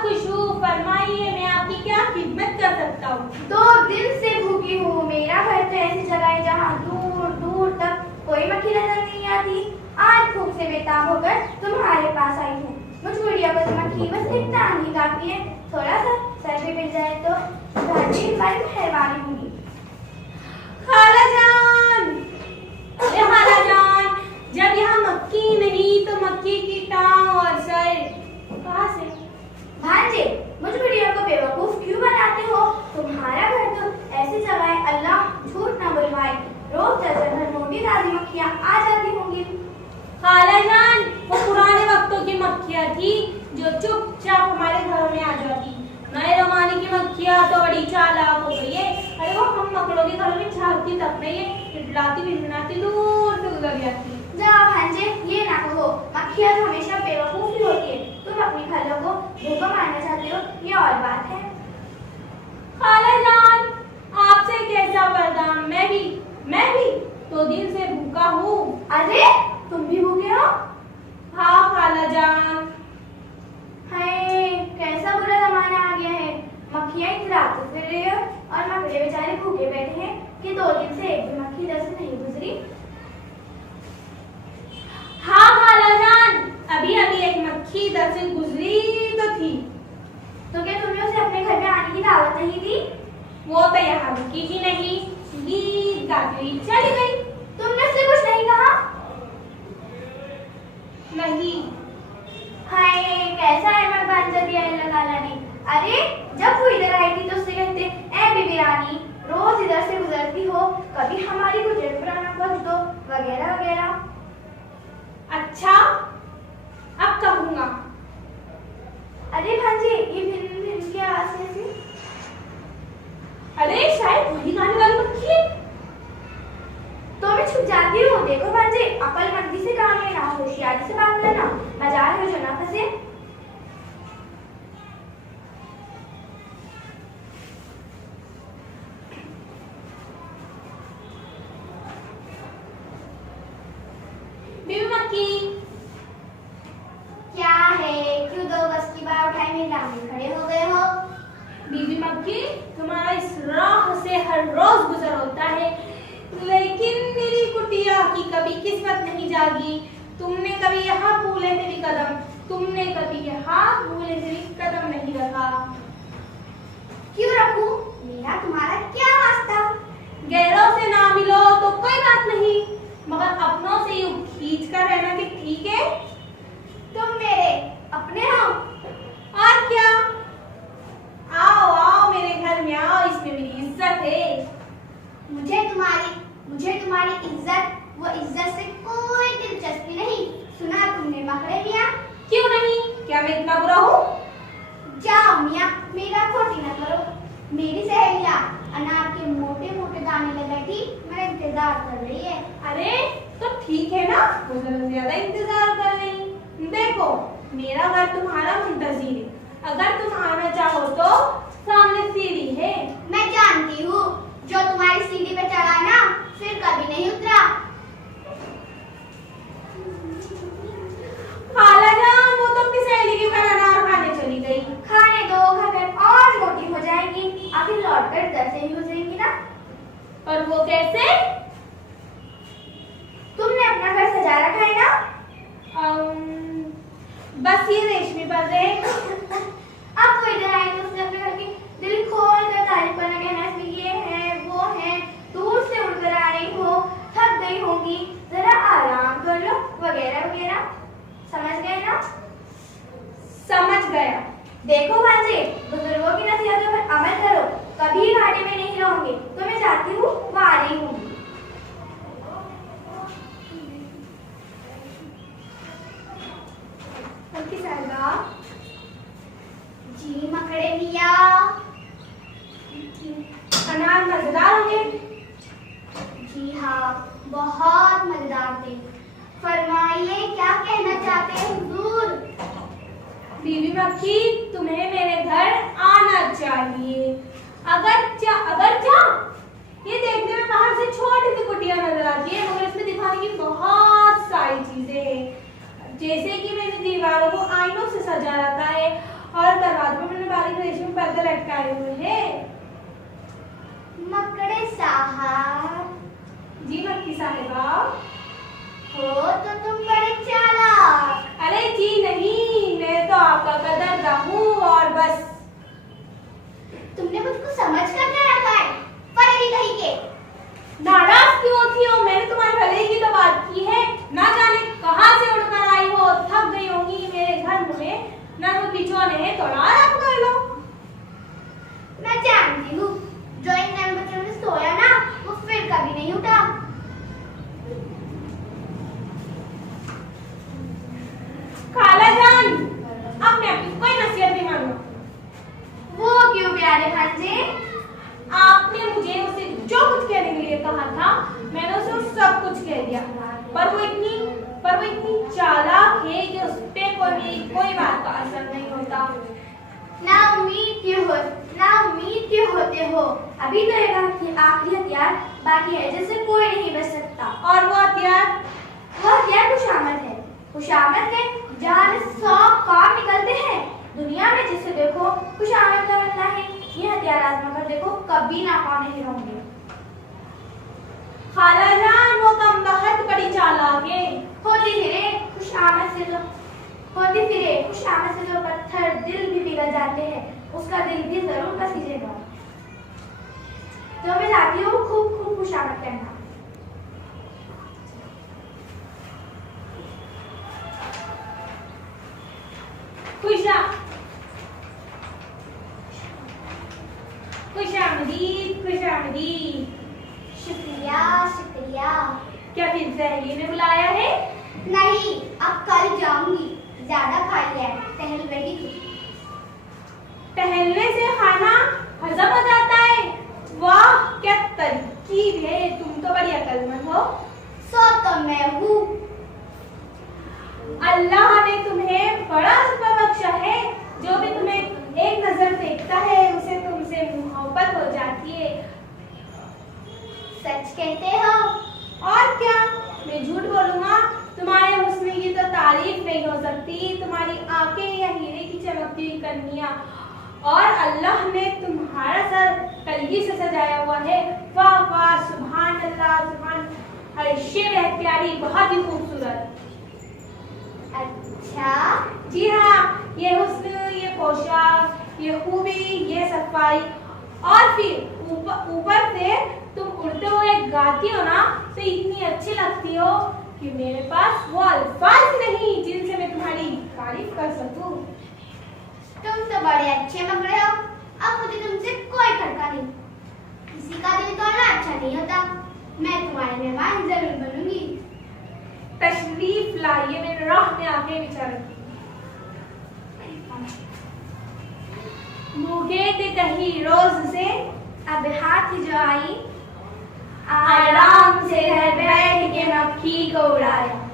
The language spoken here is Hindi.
बहुत खुश हूँ, फरमाइए मैं आपकी क्या खिदमत कर सकता हूँ। 2 दिन से भूखी हूँ। मेरा घर तो ऐसी जगह है जहाँ दूर दूर तक कोई मक्खी नजर नहीं आती। आज भूख से बेताब होकर तुम्हारे पास आई हूँ। मुझ गुड़िया को मक्खी बस इतना ही काफी है, थोड़ा सा सर भी मिल जाए तो भाजी हमारी मेहरबानी होगी। खाला जान, अरे खाला जान, जब यहाँ मक्खी नहीं तो मक्खी की टांग और सर कहाँ से? भांजे, मुझ गुड़िया को बेवकूफ क्यों बनाते हो? तुम्हारा घर तो ऐसी जगह है, अल्लाह झूठ न बुलवाए, रोज दर्जन भर मोटी ताजी मक्खियाँ आ जाती होंगी। खाला जान, वो पुराने वक्तों की मक्खियाँ थी जो चुपचाप हमारे घरों में आ जाती। नए जमाने की मक्खियाँ तो बड़ी चालाक हो गई है। अरे वो हम मकड़ों के घरों में झांकती तक नहीं है, हिटलाती भिनभिनाती दूर से गुजर जाती। जाओ भांजे, ये ना कहो, मक्खियाँ तो हमेशा बेवकूफ ही होती है। तुम अपनी खालों को धोखा मारना चाहते हो, ये और बात है। खाला जान, आपसे कैसा पर्दा, मैं भी 2 दिन से भूखा हूँ। अरे तुम भी भूखे हो? हाँ खाला जान। हाय, कैसा बुरा जमाना आ गया है। मक्खियाँ इतराते फिर रही हो और मकड़े बेचारे भूखे बैठे हैं कि 2 दिन से एक भी मक्खी इधर से नहीं गुजरी। हाँ खाला जान, अभी एक मक्खी इधर से गुजरी तो थी। तो क्या तुमने उसे अपने घर में आने की दावत नहीं दी? वो तो यहाँ रुकी ही नहीं, गीत गाती हुई चली गई। तुमने उससे कुछ नहीं कहा? नहीं। हाय, कैसा है भांजा दिया अल्लाह ताला ने। अरे जब वो इधर आई थी तो उससे कहते, ऐ बीबी रानी, रोज इधर से गुजरती हो, कभी हमारी कुछ पुराना बख्श दो, वगैरह वगैरह। अच्छा, अब कहूँगा। अरे भांजी, ये भिन भिन की आवाज कैसी? अरे शायद वही गाने वाली मक्खी है। तो मैं छुप जाती हूँ। देखो भांजी, अक्लमंदी से काम लेना, होशियारी से बात करना, मजाल में जो ना फंसे। बीबी मक्खी, क्या है? क्यों 2 गज की बात उठाए मेरे सामने खड़े हो गए हो? बीबी मक्खी, तुम्हारा इस राह से हर रोज गुजर होता है, लेकिन मेरी कुटिया की कभी किस्मत नहीं जागी। तुमने कभी यहाँ भूले से भी कदम, तुमने कभी यहाँ भूले से भी कदम नहीं रखा। क्यों रखूं? मेरा तुम्हारा क्या वास्ता? गैरों से ना मिलो तो कोई बात नहीं, मगर अपनों से यूं खींच कर रहना कि ठीक है। तुम मेरे अपने हो? और क्या, आओ आओ मेरे घर में आओ, इसमें मेरी इज्जत है। मुझे तुम्हारी इज्जत वो इज्जत से कोई दिलचस्पी नहीं। सुना तुमने मकड़े मियाँ? क्यों नहीं, क्या मैं इतना बुरा हूँ? जाओ मियाँ, मेरा खोटी न करो। मेरी सहेलियाँ अनार के मोटे मोटे दाने लगाई थी, मेरा इंतजार कर रही है। अरे तो ठीक है ना, वो ज्यादा इंतजार कर रही। देखो मेरा घर तुम्हारा मुंतजिर है, अगर तुम आना चाहो तो सामने सीढ़ी है। मैं जानती हूँ, जो तुम्हारी सीढ़ी पे चढ़ा ना फिर कभी नहीं उतरा। खाला जान, वो तो अपनी सहेली के घर अनार खाने चली गई। खाने दो, खाकर और मोटी हो जाएगी, आखिर लौट कर इधर से ही गुजरेगी ना। और वो कैसे? तुमने अपना घर सजा रखा है ना? बस ये रेशमी पर्दे। अब वो इधर आए तो उसने अपने घर की दिल खोल कर तारीफ करना, कहना इसमें ये है वो है, दूर से उड़कर आ रही हो, थक गई होगी, जरा आराम कर लो, वगैरह वगैरह। समझ गए ना? समझ गया। देखो भांजे, बुजुर्गों की नसीहतों पर अमल करो, कभी घाटे में नहीं रहोगे। तो मैं जाती हूँ, वो आ रही हूँ। जी मकड़े मिया, अनार मजेदार होंगे। जी हाँ, बहुत मजेदार थे। फरमाइए क्या कहना चाहते हैं हुजूर? बीबी मक्खी, तुम्हें मेरे घर आना चाहिए। अगर क्या ये देखने में बाहर से छोटी सी कुटिया नजर आती है, मगर इसमें दिखाने की बहुत सारी चीजें हैं। जैसे कि मैंने दीवारों को आईनों से सजा रखा है और दरवाजों से लटकाए हुए हैं? मकड़े साहब। जी मक्खी साहिबा। हो तो तुम बड़े चालाक। अरे जी नहीं, मैं तो आपका कदरदान हूँ और बस। तुमने मुझको समझ कर क्या रखा है? फरेबी कहीं के। नाराज क्यों होती हो? मैंने तुम्हारे भले की तो बात की है। ना जाने कहाँ से उड़कर आई हो, थक गई होंगी मेरे घर में, ना तो बिछोने है, थोड़ा आराम कर लो। मैं जानती हूँ, जो इन नए बच्चों ने सोया ना, वो फिर कभी नहीं उठा। खाला जान, अब मैं आपकी कोई नसीहत नहीं मानूंगा। वो क्यों प्यारे भांजे? आपने मुझे उसे जो कुछ कहने के लिए कहा था, मैंने उसे सब कुछ कह दिया। पर वो इतनी चालाक है कि उस पे कोई बात का असर नहीं होता। ना उम्मीद क्यों होते हो? अभी तो एक आखिरी हथियार बाकी है जिससे कोई नहीं बच सकता। और वो हथियार खुशामद है। खुशामद के जहाँ में 100 काम निकलते हैं, दुनिया में जिसे देखो खुशामद का बनना है। ये हथियार आजमा कर देखो, कभी नाकाम नहीं होंगे। खाला जान, वो कमबख्त बड़ी चालाक है। होती फिरे खुशामद से जो पत्थर दिल भी पिघल जाते हैं, उसका दिल भी जरूर पसीजेगा। तो मैं चाहती हूँ खूब खुशामद करना। खुशामदीद। शुक्रिया। क्या फिर सहेली ने बुलाया है? नहीं, अब कल जाऊंगी। ज्यादा खा लिया है, टहल रही थी। टहलने से खाना हजम हो जाता है? वाह, क्या तरकीब है, तुम तो बड़ी अक्लमंद हो। सो तो मैं हूँ। अल्लाह ने तुम्हें बड़ा रुतबा बख्शा है। जो भी तुम्हें एक नजर देखता है, उसे तुमसे मोहब्बत हो जाती है। सच कहते हो? और क्या, मैं झूठ बोलूंगा? तुम्हारे हुस्न की तो तारीफ नहीं हो सकती। तुम्हारी आंखें या हीरे की चमकती हुई कन्या, और अल्लाह ने तुम्हारा सर कलगी से सजाया हुआ है। वाह वाह, सुभान अल्लाह, सुभान। हर शेर है प्यारी, बहुत ही खूबसूरत। अच्छा, जी हाँ, ये हुस्न, ये पोशाक, ये खूबी, ये सफाई, और फिर ऊपर से तुम उड़ते हुए गाती हो ना, तो इतनी अच्छी लगती हो कि मेरे पास वो अल्फाज नहीं जिनसे मैं तुम्हारी तारीफ कर सकूं। तुम तो बड़े अच्छे लग रहे हो। अब मुझे तुमसे कोई खटका नहीं। किसी का दिल तोड़ना अच्छा नहीं होता। मैं तुम्हारी मेहमान जरूर बनूंगी। तशरीफ लाइए, मेरे राह में आके विचार। मुझे ते कहीं रोज से अब हाथ जो आई, आराम से घर बैठ के मक्खी को उड़ाया।